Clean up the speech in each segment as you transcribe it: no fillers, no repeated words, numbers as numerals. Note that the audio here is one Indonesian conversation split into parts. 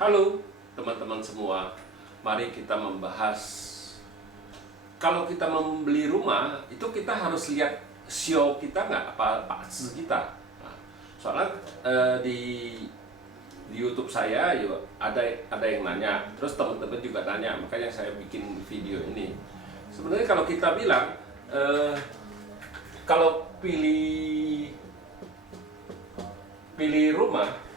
Halo teman-teman semua, mari kita membahas kalau kita membeli rumah itu kita harus lihat sio kita nggak apa paksa kita. Nah, soalnya di YouTube saya yuk, ada yang nanya, terus teman-teman juga nanya, makanya saya bikin video ini. Sebenarnya kalau kita bilang kalau pilih rumah,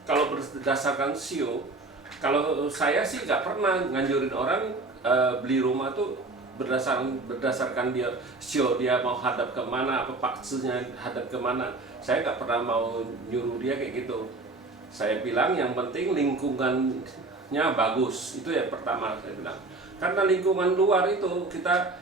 kalau berdasarkan sio, kalau saya sih nggak pernah nganjurin orang beli rumah tuh berdasarkan dia sio dia mau hadap kemana, apa paksanya hadap kemana. Saya nggak pernah mau nyuruh dia kayak gitu. Saya bilang yang penting lingkungannya bagus, itu yang pertama saya bilang. Karena lingkungan luar itu kita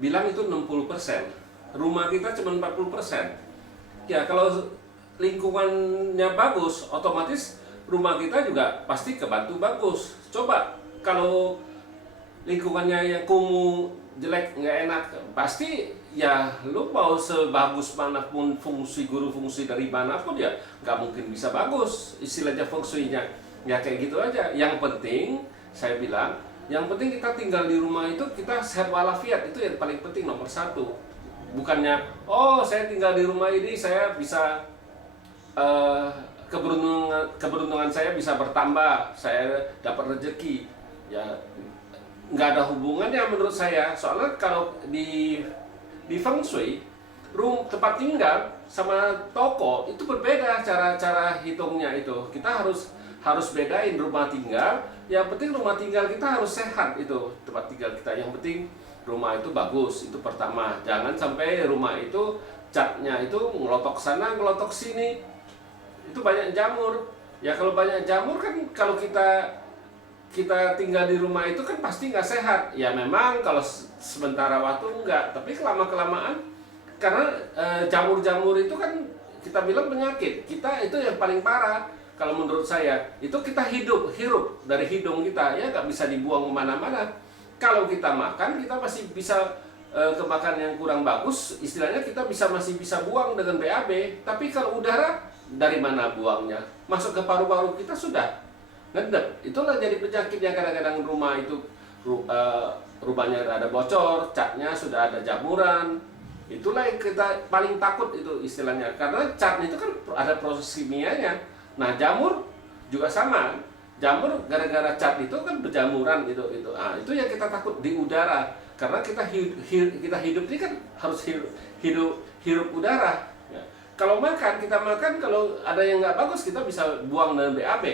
bilang itu 60%, rumah kita cuma 40%. Ya kalau lingkungannya bagus, otomatis rumah kita juga pasti kebantu bagus. Coba kalau lingkungannya yang kumuh, jelek, nggak enak, pasti ya lu mau sebagus manapun guru fungsi dari manapun ya nggak mungkin bisa bagus istilahnya fungsinya. Ya kayak gitu aja. Yang penting saya bilang, yang penting kita tinggal di rumah itu kita sehat walafiat, itu yang paling penting nomor satu. Bukannya oh saya tinggal di rumah ini saya bisa keberuntungan saya bisa bertambah, saya dapat rezeki, ya nggak ada hubungannya menurut saya. Soalnya kalau di feng shui, tempat tinggal sama toko itu berbeda cara hitungnya. Itu kita harus bedain rumah tinggal. Yang penting rumah tinggal kita harus sehat, itu tempat tinggal kita. Yang penting rumah itu bagus, itu pertama. Jangan sampai rumah itu catnya itu ngelotok sana ngelotok sini, itu banyak jamur. Ya kalau banyak jamur kan, kalau kita tinggal di rumah itu kan pasti nggak sehat. Ya memang kalau sementara waktu enggak, tapi kelamaan karena jamur-jamur itu kan kita bilang penyakit kita, itu yang paling parah. Kalau menurut saya itu kita hirup dari hidung kita, ya nggak bisa dibuang kemana-mana. Kalau kita makan, kita masih bisa kemakan yang kurang bagus, istilahnya kita masih bisa buang dengan BAB. Tapi kalau udara, dari mana buangnya? Masuk ke paru-paru kita sudah ngedep. Itulah jadi penyakit yang kadang-kadang rumah itu rumahnya ada bocor, catnya sudah ada jamuran. Itulah yang kita paling takut itu istilahnya, karena cat itu kan ada proses kimianya. Nah jamur juga sama. Jamur gara-gara cat itu kan berjamuran gitu. Itu yang kita takut di udara, karena kita hidup ini kan harus hirup udara. Ya. Kalau kita makan, kalau ada yang nggak bagus kita bisa buang dengan BAB.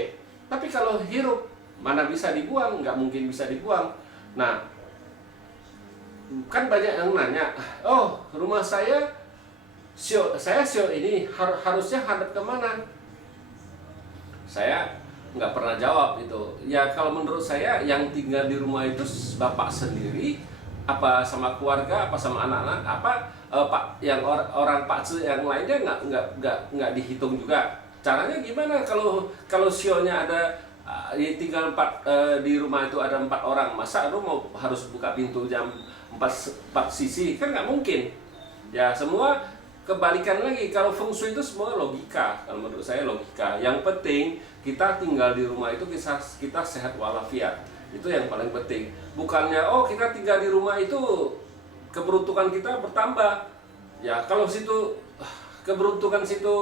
Tapi kalau hirup, mana bisa dibuang? Nggak mungkin bisa dibuang. Nah, kan banyak yang nanya, oh rumah saya sio ini harusnya hadap kemana? Saya nggak pernah jawab itu. Ya kalau menurut saya yang tinggal di rumah itu bapak sendiri, apa sama keluarga, apa sama anak-anak, apa pak yang orang pak yang lainnya nggak dihitung juga. Caranya gimana kalau sionya ada tinggal di rumah itu ada 4 orang, masa lu mau harus buka pintu jam 4 sisi, kan nggak mungkin. Ya semua kebalikan lagi. Kalau feng shui itu semua logika, kalau menurut saya logika. Yang penting kita tinggal di rumah itu kita sehat walafiat, itu yang paling penting. Bukannya oh kita tinggal di rumah itu keberuntungan kita bertambah. Ya kalau keberuntungan situ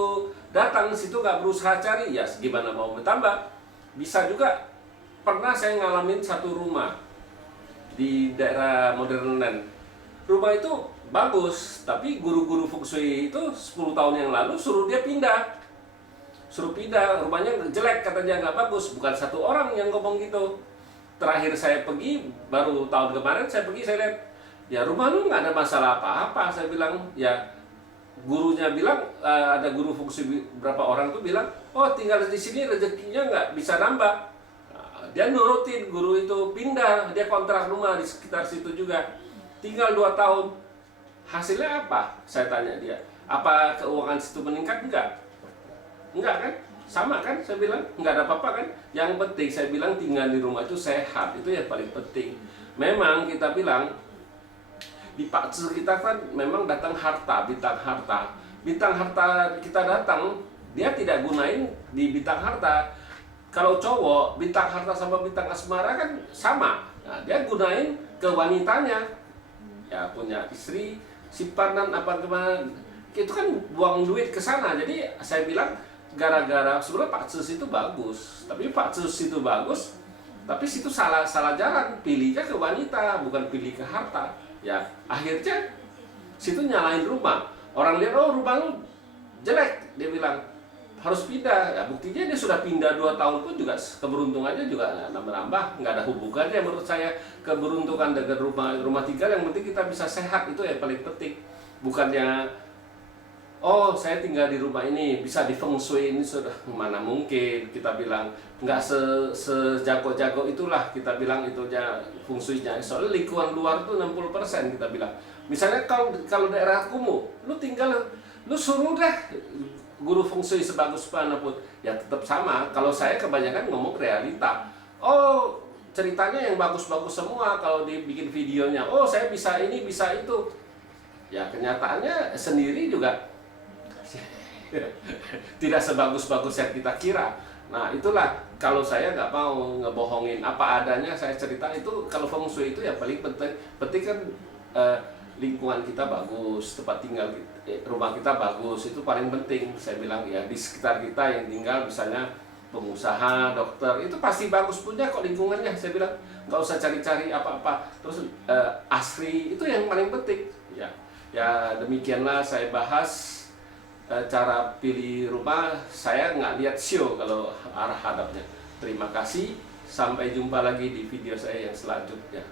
datang, situ nggak berusaha cari, ya gimana mau bertambah? Bisa juga. Pernah saya ngalamin satu rumah di daerah Modern. Rumah itu bagus, tapi guru-guru feng shui itu 10 tahun yang lalu suruh pindah, rumahnya jelek, katanya nggak bagus. Bukan satu orang yang ngomong gitu. Terakhir saya pergi, baru tahun kemarin saya pergi, saya lihat, ya rumah lu nggak ada masalah apa-apa. Saya bilang, ya gurunya bilang, ada guru feng shui berapa orang tuh bilang, oh tinggal di sini rezekinya nggak bisa nambah. Nah, dia nurutin, guru itu pindah, dia kontrak rumah di sekitar situ juga, tinggal 2 tahun. Hasilnya apa? Saya tanya dia, apa keuangan situ meningkat? Enggak kan? Sama kan? Saya bilang enggak ada apa-apa kan? Yang penting saya bilang tinggal di rumah itu sehat, itu yang paling penting. Memang kita bilang di pakcir kita kan memang datang harta, bintang harta kita datang, dia tidak gunain di bintang harta. kalau cowok bintang harta sama bintang asmara kan sama. Nah, dia gunain ke wanitanya, ya punya istri, simpanan apa gimana, itu kan buang duit ke sana. Jadi saya bilang gara-gara sebenarnya Pak Cus itu bagus, tapi Pak Cus itu bagus, tapi situ salah salah jalan, pilihnya ke wanita bukan pilih ke harta. Ya akhirnya situ nyalain rumah. Orang lihat, oh rumah lu jelek, dia bilang harus pindah. Ya buktinya dia sudah pindah 2 tahun pun juga keberuntungannya juga nambah-nambah. Nggak ada hubungannya menurut saya keberuntungan dengan rumah tinggal. Yang penting kita bisa sehat, itu yang paling penting. Bukannya oh saya tinggal di rumah ini bisa di feng shui, ini sudah mana mungkin kita bilang nggak sejago-jago itulah kita bilang itunya feng shui-nya. Soalnya lingkungan luar tuh 60% kita bilang. Misalnya kalau daerah kumuh, lu tinggal, lu suruh deh guru feng shui sebagus mana pun ya tetap sama. Kalau saya kebanyakan ngomong realita. Oh ceritanya yang bagus-bagus semua kalau dibikin videonya, oh saya bisa ini bisa itu, ya kenyataannya sendiri juga tidak sebagus-bagus yang kita kira. Nah itulah, kalau saya nggak mau ngebohongin apa adanya, saya cerita itu. Kalau feng shui itu ya paling penting kan lingkungan kita bagus, tempat tinggal rumah kita bagus, itu paling penting. Saya bilang ya di sekitar kita yang tinggal misalnya pengusaha, dokter, itu pasti bagus punya kok lingkungannya. Saya bilang nggak usah cari-cari apa-apa. Terus asri itu yang paling penting. Ya demikianlah saya bahas cara pilih rumah. Saya nggak lihat show kalau arah hadapnya. Terima kasih, sampai jumpa lagi di video saya yang selanjutnya.